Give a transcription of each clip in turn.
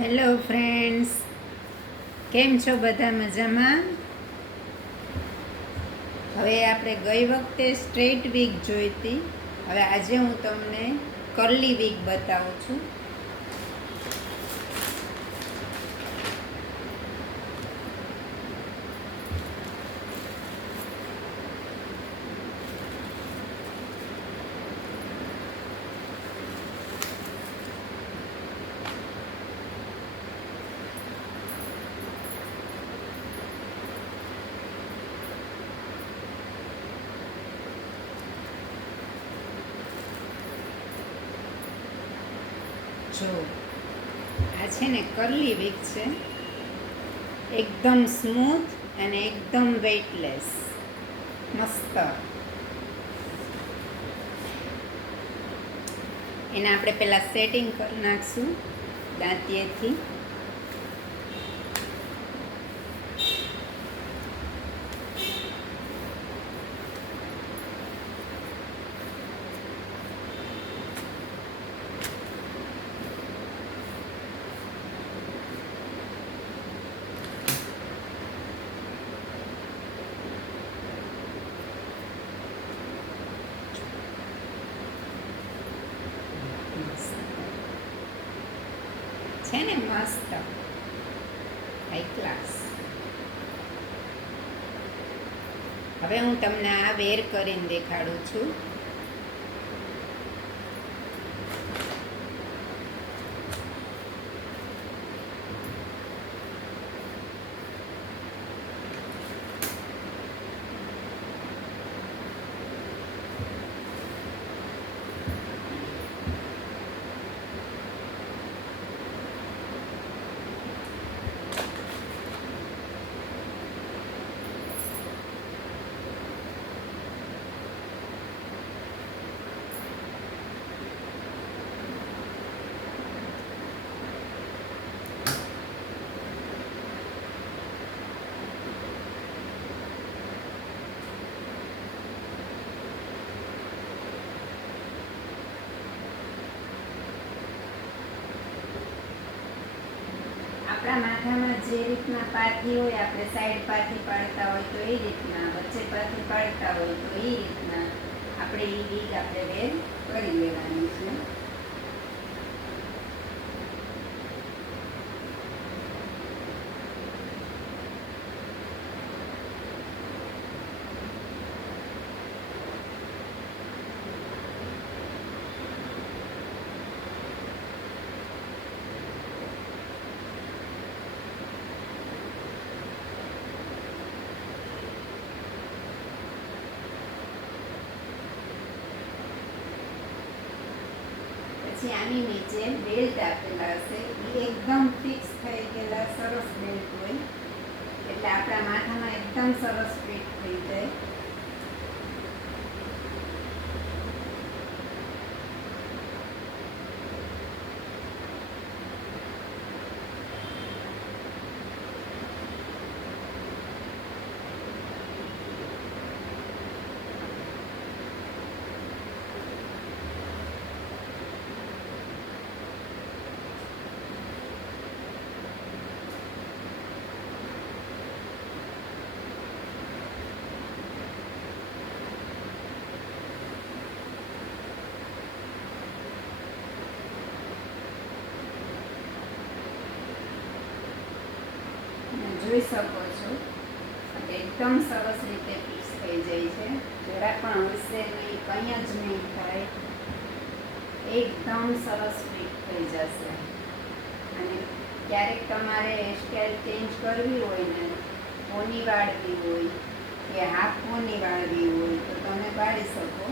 Hello friends, કેમ છો? બધા મજામાં? હવે આપણે ગઈ વખતે સ્ટ્રેટ વીગ જોઈ હતી. હવે આજે હું તમને કર્લી વીગ બતાવું છું. જો આ છે ને કર્લી વીગ છે, એકદમ સ્મૂથ અને એકદમ વેઇટલેસ, મસ્ત. એને આપણે પહેલાં સેટિંગ કરી નાખશું દાંતીએથી. છે ને મસ્ત, હાઈ ક્લાસ. હવે હું તમને આ વેર કરીને દેખાડું છું. આપણા માથામાં જે રીતના પાથી હોય, આપણે સાઈડ પાથી પાડતા હોય તો એ રીતના, વચ્ચે પાથી પાડતા હોય તો એ રીતના આપણે એ વીગ આપણે વેર કરી લેવાની છે. પછી આની નીચે બેલ્ટ આપેલા હશે, એ એકદમ ફિક્સ થઈ ગયેલા સરસ બેલ્ટ હોય એટલે આપણા માથામાં એકદમ સરસ ફિટ થઈ જાય. જોઈ શકો છો એકદમ સરસ રીતે પીસ થઈ જાય છે, જરા પણ હલશે નહીં, કંઈ જ નહીં થાય, એકદમ સરસ ફિટ થઈ જશે. અને ક્યારેક તમારે હેરસ્ટાઈલ ચેન્જ કરવી હોય ને, પોની વાળવી હોય કે હાફ પોની વાળવી હોય તો તમે વાળી શકો.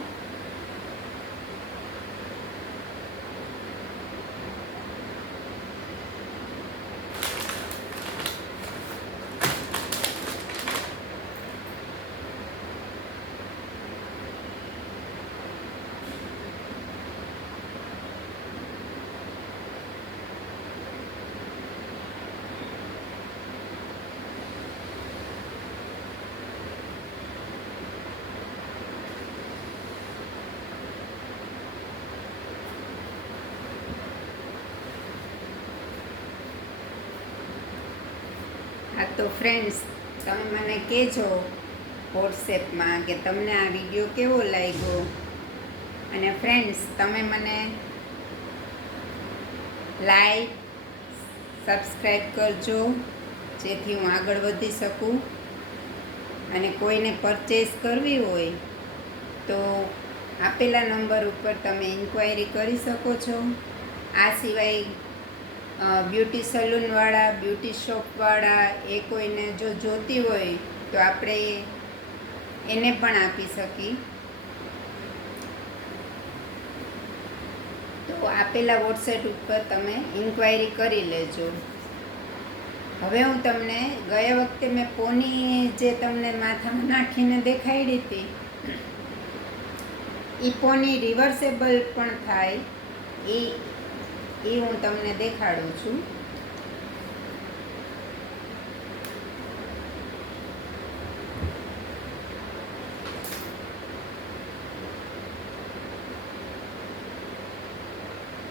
તો ફ્રેન્ડ્સ, તમે મને કહેજો વોટ્સએપમાં કે તમને આ વિડીયો કેવો લાગ્યો. અને ફ્રેન્ડ્સ, તમે મને લાઈક સબસ્ક્રાઈબ કરજો, જેથી હું આગળ વધી શકું. અને કોઈને પરચેસ કરવી હોય તો આપેલા નંબર ઉપર તમે ઇન્ક્વાયરી કરી શકો છો. આ સિવાય બ્યુટી સલૂનવાળા, બ્યુટી શોપવાળા એ કોઈને જો જોતી હોય તો આપણે એને પણ આપી શકીએ. તો આપેલા વોટ્સએપ ઉપર તમે ઇન્ક્વાયરી કરી લેજો. હવે હું તમને ગયા વખતે મેં પોની જે તમને માથામાં નાખીને દેખાડી હતી, એ પોની રિવર્સેબલ પણ થાય એ હું તમને દેખાડું છું.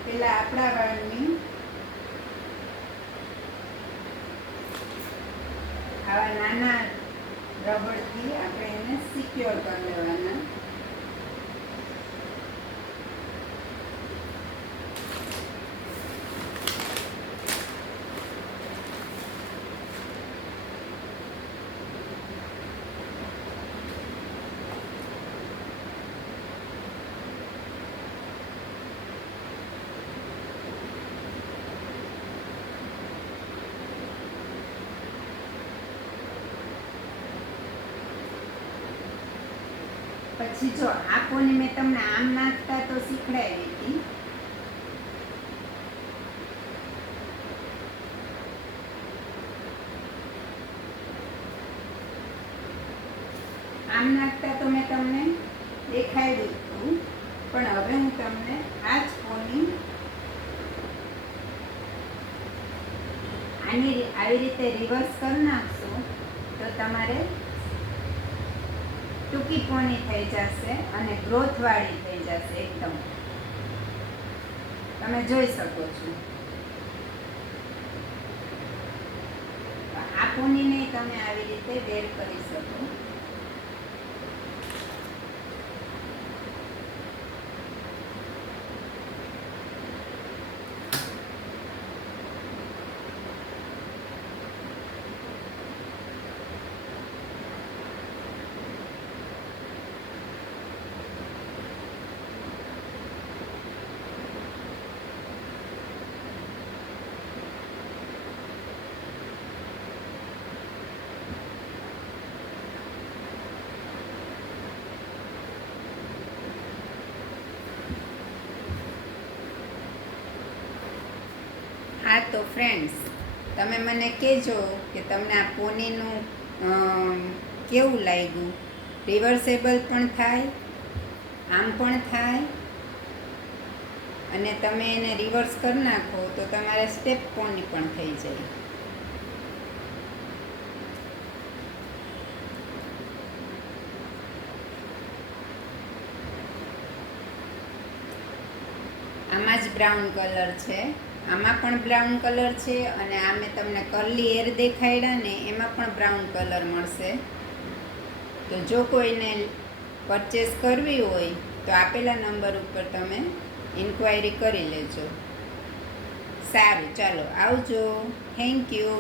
પેલા આપણા વાળની આવા નાના રબડથી આપણે એને સિક્યોર કરી લેવાના. પછી જો આ પોની મેં તમને આમ નાખતા તો શીખડાવી હતી. આમ નાખતા તો મેં તમને દેખાડ્યું હતું, પણ હવે હું તમને આ જ પોની આવી રીતે રિવર્સ કરી નાખશો તો તમારે ટૂંકી પોની થઈ જશે અને ગ્રોથવાળી થઈ જશે એકદમ. તમે જોઈ શકો છો. આ પોનીને તમે આવી રીતે વેર કરી શકો. હા, તો ફ્રેન્ડ્સ, તમે મને કહેજો કે તમને આ પોનીનું કેવું લાગ્યું. રિવર્સેબલ પણ થાય, આમ પણ થાય, અને તમે એને રિવર્સ કરી નાખો તો તમારે સ્ટેપ પોની પણ થઈ જાય. આમાં જ બ્રાઉન કલર છે, આમાં પણ બ્રાઉન કલર છે, અને આ મેં તમને કર્લી હેર દેખાડ્યા ને એમાં પણ બ્રાઉન કલર મળશે. તો જો કોઈને પરચેસ કરવી હોય તો આપેલા નંબર ઉપર તમે ઇન્ક્વાયરી કરી લેજો. સારું, ચાલો આવજો. Thank you.